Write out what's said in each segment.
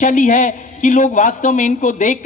शैली है कि लोग वास्तव में इनको देख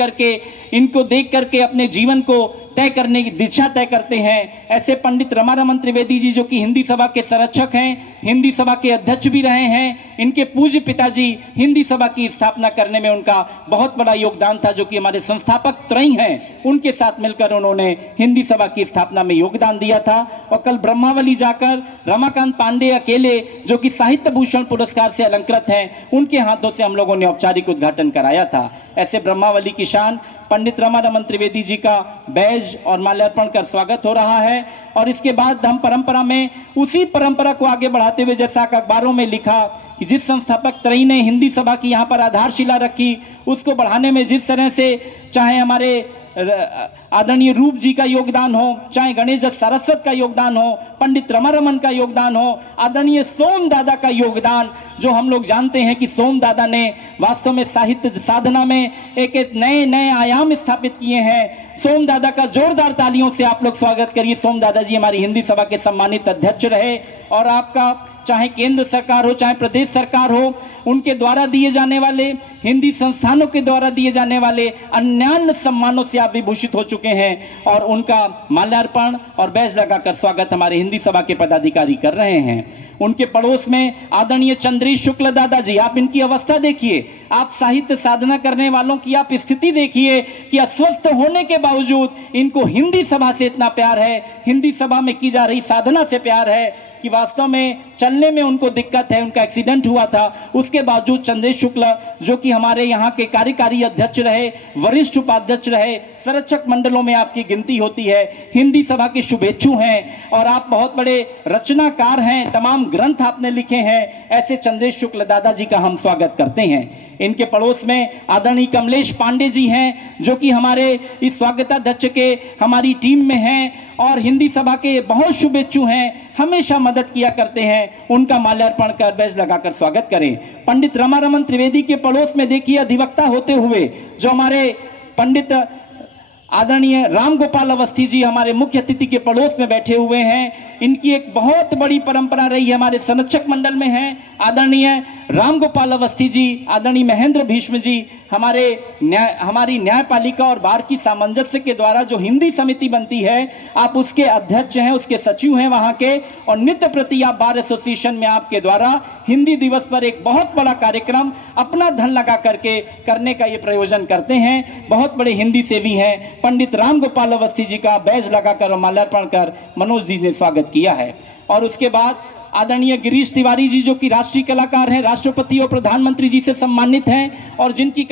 करके अपने जीवन को तय करने की दिशा तय करते हैं। ऐसे पंडित रमारमण त्रिवेदी जी जो कि हिंदी सभा के संरक्षक हैं, हिंदी सभा के अध्यक्ष भी रहे हैं। इनके पूज्य पिताजी हिंदी सभा की स्थापना करने में उनका बहुत बड़ा योगदान था, जो कि हमारे संस्थापक त्रयी हैं, उनके साथ मिलकर उन्होंने हिंदी सभा की स्थापना में योगदान दिया था। और कल ब्रह्मावली जाकर रमाकांत पांडे अकेले, जो कि साहित्य भूषण पुरस्कार से अलंकृत हैं, उनके हाथों से हम लोगों ने औपचारिक उद्घाटन कराया था। ऐसे ब्रह्मावली की शान पंडित रमारमण त्रिवेदी जी का बैज और माल्यार्पण कर स्वागत हो रहा है। और इसके बाद हम परंपरा में उसी परंपरा को आगे बढ़ाते हुए, जैसा कि अखबारों में लिखा कि जिस संस्थापक त्रयी ने हिंदी सभा की यहाँ पर आधारशिला रखी, उसको बढ़ाने में जिस तरह से चाहे हमारे आदरणीय रूप जी का योगदान हो, चाहे गणेश दत्त सारस्वत का योगदान हो, पंडित रमारमण का योगदान हो, आदरणीय सोम दादा का योगदान, जो हम लोग जानते हैं कि सोम दादा ने वास्तव में साहित्य साधना में एक नए आयाम स्थापित किए हैं। सोम दादा का जोरदार तालियों से आप लोग स्वागत करिए। सोम दादा जी हमारी हिंदी सभा के सम्मानित अध्यक्ष रहे, और आपका चाहे केंद्र सरकार हो चाहे प्रदेश सरकार हो, उनके द्वारा दिए जाने वाले, हिंदी संस्थानों के द्वारा दिए जाने वाले अन्यान्य सम्मानों से आप विभूषित हो चुके हैं, और उनका माल्यार्पण और बैज लगाकर स्वागत हमारे हिंदी सभा के पदाधिकारी कर रहे हैं। उनके पड़ोस में आदरणीय चंद्रेश शुक्ल दादा जी, आप इनकी अवस्था देखिए, आप साहित्य साधना करने वालों की आप स्थिति देखिए कि अस्वस्थ होने के बावजूद इनको हिंदी सभा से इतना प्यार है, हिंदी सभा में की जा रही साधना से प्यार है कि वास्तव में चलने में उनको दिक्कत है, उनका एक्सीडेंट हुआ था। उसके बावजूद चंद्रेश शुक्ल, जो कि हमारे यहाँ के कार्यकारी अध्यक्ष रहे, वरिष्ठ उपाध्यक्ष रहे, संरक्षक मंडलों में आपकी गिनती होती है, हिंदी सभा के शुभेच्छु हैं, और आप बहुत बड़े रचनाकार हैं, तमाम ग्रंथ आपने लिखे हैं। ऐसे चंद्रेश शुक्ल दादा जी का हम स्वागत करते हैं। इनके पड़ोस में आदरणीय कमलेश पांडे जी हैं, जो कि हमारे इस स्वागताध्यक्ष के हमारी टीम में हैं और हिंदी सभा के बहुत शुभेच्छु हैं, हमेशा मदद किया करते हैं। उनका माल्यार्पण कर बैज लगाकर स्वागत करें। पंडित रमारमण त्रिवेदी के पड़ोस में देखिए, अधिवक्ता होते हुए जो हमारे पंडित आदरणीय राम गोपाल अवस्थी जी हमारे मुख्य अतिथि के पड़ोस में बैठे हुए हैं। इनकी एक बहुत बड़ी परंपरा रही है, हमारे संरक्षक मंडल में हैं आदरणीय राम गोपाल अवस्थी जी, आदरणीय महेंद्र भीष्म जी, हमारी न्यायपालिका और बार की सामंजस्य के द्वारा जो हिंदी समिति बनती है, आप उसके अध्यक्ष हैं, उसके सचिव हैं वहाँ के, और नित्य प्रति आप बार एसोसिएशन में आपके द्वारा हिंदी दिवस पर एक बहुत बड़ा कार्यक्रम अपना धन लगा करके करने का ये प्रयोजन करते हैं। बहुत बड़े हिंदी सेवी हैं। पंडित राम गोपाल अवस्थी जी का बैज लगाकर और माल्यार्पण कर मनोज जी ने स्वागत किया है। और उसके बाद आदरणीय गिरीश तिवारी जी, जो कि राष्ट्रीय कलाकार हैं, राष्ट्रपति और प्रधानमंत्री जी से सम्मानित हैं, और जिनकी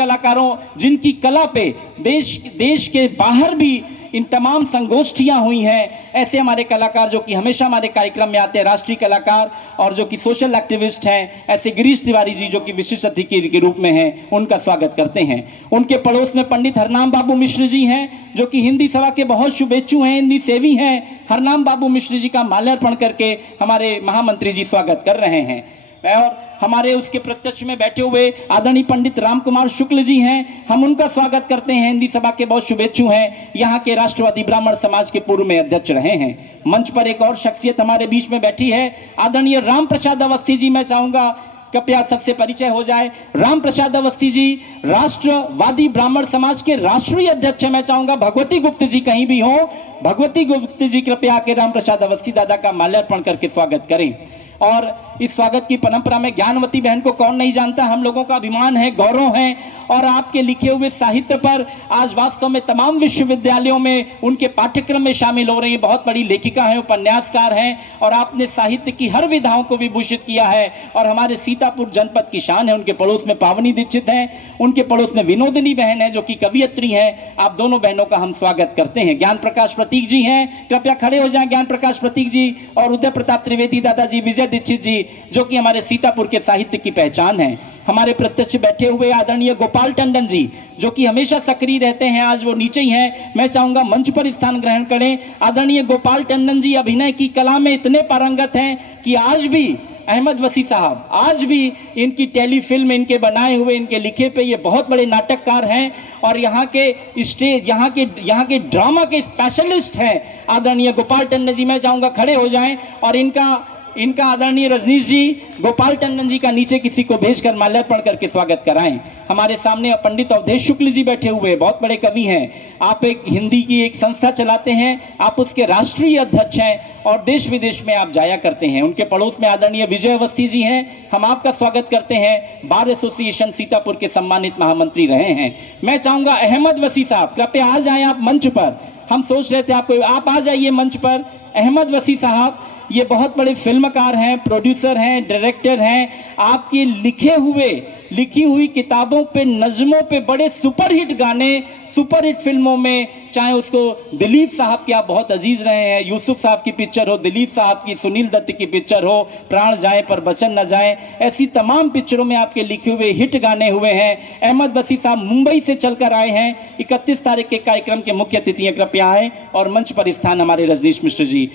कला पे देश के बाहर भी इन तमाम संगोष्ठियां हुई हैं। ऐसे हमारे कलाकार जो कि हमेशा हमारे कार्यक्रम में आते हैं, राष्ट्रीय कलाकार और जो कि सोशल एक्टिविस्ट हैं, ऐसे गिरीश तिवारी जी जो कि विशिष्ट अतिथि के रूप में हैं, उनका स्वागत करते हैं। उनके पड़ोस में पंडित हरनाम बाबू मिश्र जी हैं, जो कि हिंदी सभा के बहुत शुभेच्छु हैं, हिंदी सेवी हैं। हरनाम बाबू मिश्र जी का माल्यार्पण करके हमारे महामंत्री जी स्वागत कर रहे हैं। और हमारे उसके प्रत्यक्ष में बैठे हुए आदरणीय पंडित राम कुमार शुक्ल जी हैं, हम उनका स्वागत करते हैं। हिंदी सभा के बहुत शुभेच्छु हैं, यहाँ के राष्ट्रवादी ब्राह्मण समाज के पूर्व में अध्यक्ष रहे हैं। मंच पर एक और शख्सियत हमारे बीच में बैठी है, आदरणीय राम प्रसाद अवस्थी जी। मैं चाहूंगा कृपया सबसे परिचय हो जाए। राम प्रसाद अवस्थी जी राष्ट्रवादी ब्राह्मण समाज के राष्ट्रीय अध्यक्ष हैं। मैं चाहूंगा भगवती गुप्त जी कहीं भी हो, भगवती गुप्त जी कृपया के राम प्रसाद अवस्थी दादा का माल्यार्पण करके स्वागत करें। और इस स्वागत की परंपरा में ज्ञानवती बहन को कौन नहीं जानता, हम लोगों का अभिमान है, गौरव है। और आपके लिखे हुए साहित्य पर आज वास्तव में तमाम विश्वविद्यालयों में उनके पाठ्यक्रम में शामिल हो रही है। बहुत बड़ी लेखिका हैं, उपन्यासकार हैं, और आपने साहित्य की हर विधाओं को विभूषित किया है, और हमारे सीतापुर जनपद की शान है। उनके पड़ोस में पावनी दीक्षित हैं, उनके पड़ोस में विनोदिनी बहन है जो कि कवियत्री हैं। आप दोनों बहनों का हम स्वागत करते हैं। ज्ञान प्रकाश प्रतीक जी हैं, कृपया खड़े हो जाएं ज्ञान प्रकाश प्रतीक जी, और उदय प्रताप त्रिवेदी दादाजी, विजय दीक्षित जी, जो कि हमारे सीतापुर के साहित्य की पहचान है। हमारे प्रत्यक्ष बैठे हुए आदरणीय गोपाल टंडन जी, जो कि हमेशा सक्रिय रहते हैं, आज वो नीचे ही हैं, मैं चाहूंगा मंच पर स्थान ग्रहण करें। आदरणीय गोपाल टंडन जी अभिनय की कला में इतने पारंगत हैं कि आज भी अहमद वसी साहब, आज भी इनकी टेलीफिल्म, इनके बनाए हुए, इनके लिखे पे ये बहुत बड़े नाटककार हैं, और यहाँ के स्टेज, यहाँ के ड्रामा के स्पेशलिस्ट हैं आदरणीय गोपाल टंडन जी। मैं चाहूंगा खड़े हो जाएं, और इनका इनका आदरणीय रजनीश जी, गोपाल टंडन जी का नीचे किसी को भेजकर माल्यार्पण करके स्वागत कराएं। हमारे सामने पंडित अवधेश शुक्ल जी बैठे हुए, बहुत बड़े कवि हैं। आप एक हिंदी की एक संस्था चलाते हैं, आप उसके राष्ट्रीय अध्यक्ष हैं और देश विदेश में आप जाया करते हैं। उनके पड़ोस में आदरणीय विजय अवस्थी जी हैं, हम आपका स्वागत करते हैं। बार एसोसिएशन सीतापुर के सम्मानित महामंत्री रहे हैं। मैं चाहूंगा अहमद वसी साहब कृपया आ जाएं आप मंच पर। हम सोच रहे थे आपको, आप आ जाइए मंच पर। अहमद वसी साहब ये बहुत बड़े फिल्मकार हैं, प्रोड्यूसर हैं, डायरेक्टर हैं। आपकी लिखी हुई किताबों पे, नज़मों पे बड़े सुपरहिट गाने, सुपरहिट फिल्मों में, चाहे उसको दिलीप साहब के आप बहुत अजीज रहे हैं, यूसुफ साहब की पिक्चर हो, दिलीप साहब की, सुनील दत्त की पिक्चर हो, प्राण जाए पर वचन न जाए, ऐसी तमाम पिक्चरों में आपके लिखे हुए हिट गाने हुए हैं। अहमद वसी साहब मुंबई से चलकर आए हैं। 31 तारीख के कार्यक्रम के मुख्य अतिथि हैं, कृपया आए और मंच पर स्थान हमारे रजनीश मिश्र जी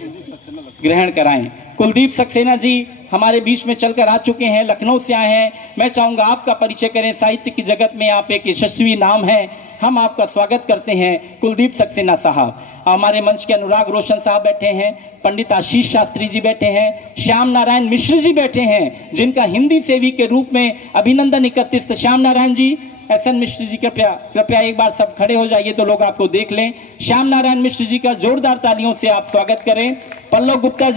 ग्रहण कराएं। कुलदीप सक्सेना जी हमारे बीच में चलकर आ चुके हैं, लखनऊ से आए हैं। मैं चाहूँगा आपका परिचय करें। साहित्य की जगत में आप एक यशस्वी नाम हैं, हम आपका स्वागत करते हैं कुलदीप सक्सेना साहब। हमारे मंच के अनुराग रोशन साहब बैठे हैं, पंडित आशीष शास्त्री जी बैठे हैं, श्याम नारायण मिश्र जी बैठे हैं, जिनका हिंदी सेवी के रूप में अभिनंदन 31। श्याम नारायण जी, एसएन मिश्र जी कृपया एक बार सब खड़े हो जाइए तो लोग आपको देख लें। श्याम नारायण मिश्र जी का जोरदार तालियों से आप स्वागत करें। पल्लव गुप्ता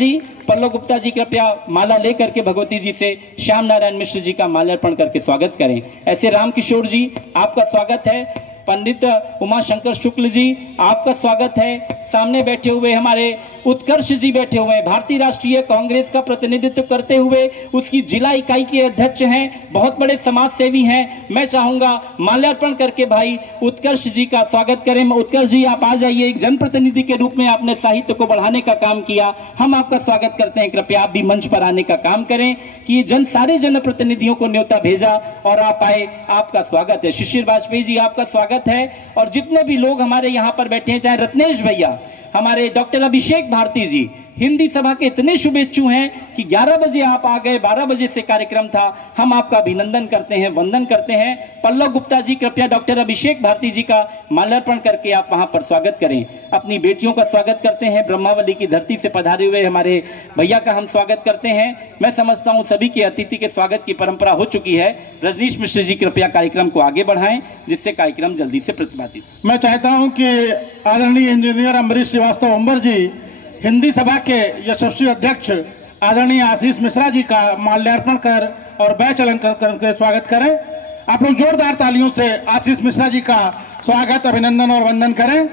जी कृपया माला लेकर के भगवती जी से श्याम नारायण मिश्र जी का माल्यार्पण करके स्वागत करें। ऐसे रामकिशोर जी आपका स्वागत है। पंडित उमाशंकर शुक्ल जी आपका स्वागत है। सामने बैठे हुए हमारे उत्कर्ष जी बैठे हुए हैं, भारतीय राष्ट्रीय कांग्रेस का प्रतिनिधित्व करते हुए उसकी जिला इकाई के अध्यक्ष हैं, बहुत बड़े समाज सेवी हैं। मैं चाहूंगा माल्यार्पण करके भाई उत्कर्ष जी का स्वागत करें। उत्कर्ष जी आप आ जाइए, एक जनप्रतिनिधि के रूप में आपने साहित्य को बढ़ाने का काम किया, हम आपका स्वागत करते हैं। कृपया आप भी मंच पर आने का काम करें कि सारे जनप्रतिनिधियों को न्योता भेजा और आप आए, आपका स्वागत है। शिशिर वाजपेयी जी आपका स्वागत है। और जितने भी लोग हमारे यहाँ पर बैठे हैं, चाहे रत्नेश भैया, हमारे डॉक्टर अभिषेक भारती जी, हिंदी सभा के इतने शुभेच्छु हैं कि 11 बजे आप आ गए, 12 बजे से कार्यक्रम था, हम आपका अभिनंदन करते हैं, वंदन करते हैं। पल्लव गुप्ता जी कृपया डॉक्टर अभिषेक भारती जी का माल्यार्पण करके आप वहां पर स्वागत करें। अपनी बेटियों का स्वागत करते हैं। ब्रह्मावली की धरती से पधारे हुए हमारे भैया का हम स्वागत करते हैं। मैं समझता हूं सभी के अतिथि के स्वागत की परंपरा हो चुकी है। रजनीश मिश्र जी कृपया कार्यक्रम को आगे बढ़ाएं, जिससे कार्यक्रम जल्दी से प्रतिपादित। मैं चाहता हूं कि आदरणीय इंजीनियर अम्बरीश श्रीवास्तव अंबर जी हिंदी सभा के यशस्वी अध्यक्ष आदरणीय आशीष मिश्रा जी का माल्यार्पण कर और बैच अलंकार करके स्वागत करें। आप लोग जोरदार तालियों से आशीष मिश्रा जी का स्वागत, अभिनंदन और वंदन करें।